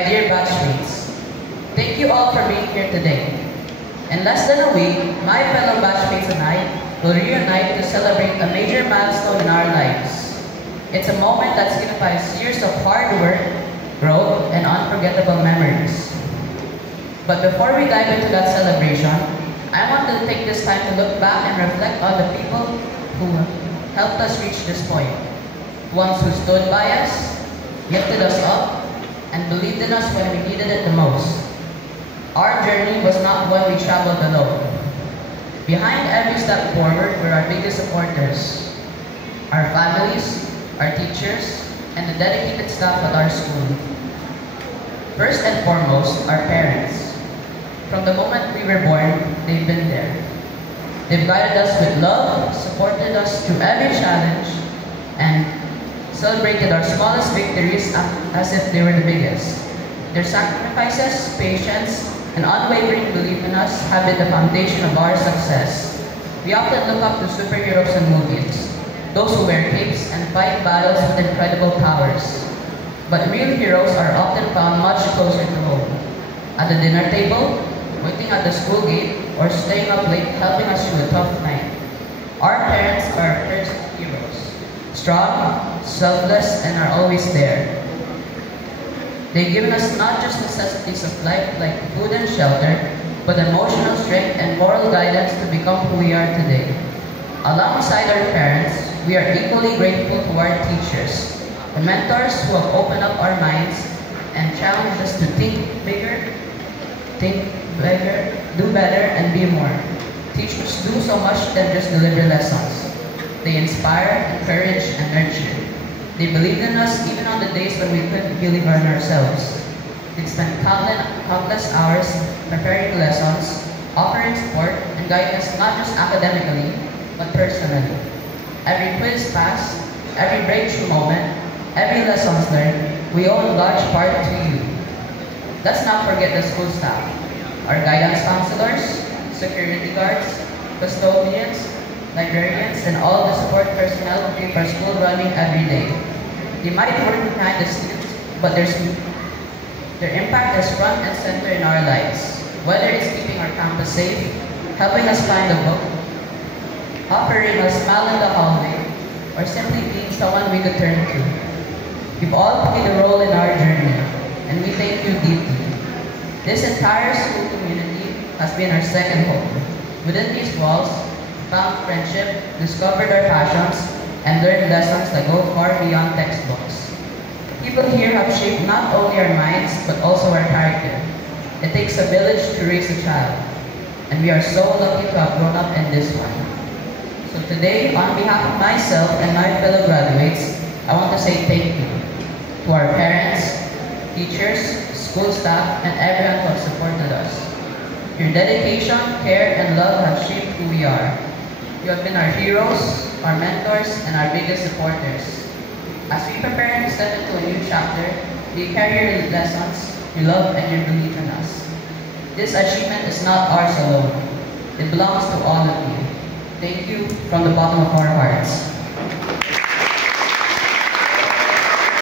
My dear batchmates, thank you all for being here today. In less than a week, my fellow batchmates and I will reunite to celebrate a major milestone in our lives. It's a moment that signifies years of hard work, growth, and unforgettable memories. But before we dive into that celebration, I want to take this time to look back and reflect on the people who helped us reach this point. Ones who stood by us, lifted us up, and believed in us when we needed it the most. Our journey was not one we traveled alone. Behind every step forward were our biggest supporters, our families, our teachers, and the dedicated staff at our school. First and foremost, our parents. From the moment we were born, they've been there. They've guided us with love, supported us through every challenge, and celebrated our smallest victories as if they were the biggest. Their sacrifices, patience, and unwavering belief in us have been the foundation of our success. We often look up to superheroes in movies, those who wear capes and fight battles with incredible powers. But real heroes are often found much closer to home. At the dinner table, waiting at the school gate, or staying up late helping us through a tough night. Our parents are our first heroes. Strong, selfless, and are always there. They've given us not just necessities of life like food and shelter, but emotional strength and moral guidance to become who we are today. Alongside our parents, we are equally grateful to our teachers, the mentors who have opened up our minds and challenged us to think bigger, do better, and be more. Teachers do so much than just deliver lessons. They inspire, encourage, and nurture. They believed in us even on the days when we couldn't believe in ourselves. They spent countless hours preparing lessons, offering support, and guiding us not just academically, but personally. Every quiz passed, every breakthrough moment, every lessons learned, we owe a large part to you. Let's not forget the school staff, our guidance counselors, security guards, custodians, librarians, and all the support personnel who keep our school running every day. They might work behind the scenes, but their impact is front and center in our lives. Whether it's keeping our campus safe, helping us find a book, offering a smile in the hallway, or simply being someone we could turn to. You've all played a role in our journey, and we thank you deeply. This entire school community has been our second home. Within these walls, found friendship, discovered our passions, and learned lessons that go far beyond textbooks. People here have shaped not only our minds, but also our character. It takes a village to raise a child, and we are so lucky to have grown up in this one. So today, on behalf of myself and my fellow graduates, I want to say thank you to our parents, teachers, school staff, and everyone who has supported us. Your dedication, care, and love have shaped who we are. You have been our heroes, our mentors, and our biggest supporters. As we prepare to step into a new chapter, we carry your lessons, your love, and your belief in us. This achievement is not ours alone. It belongs to all of you. Thank you from the bottom of our hearts.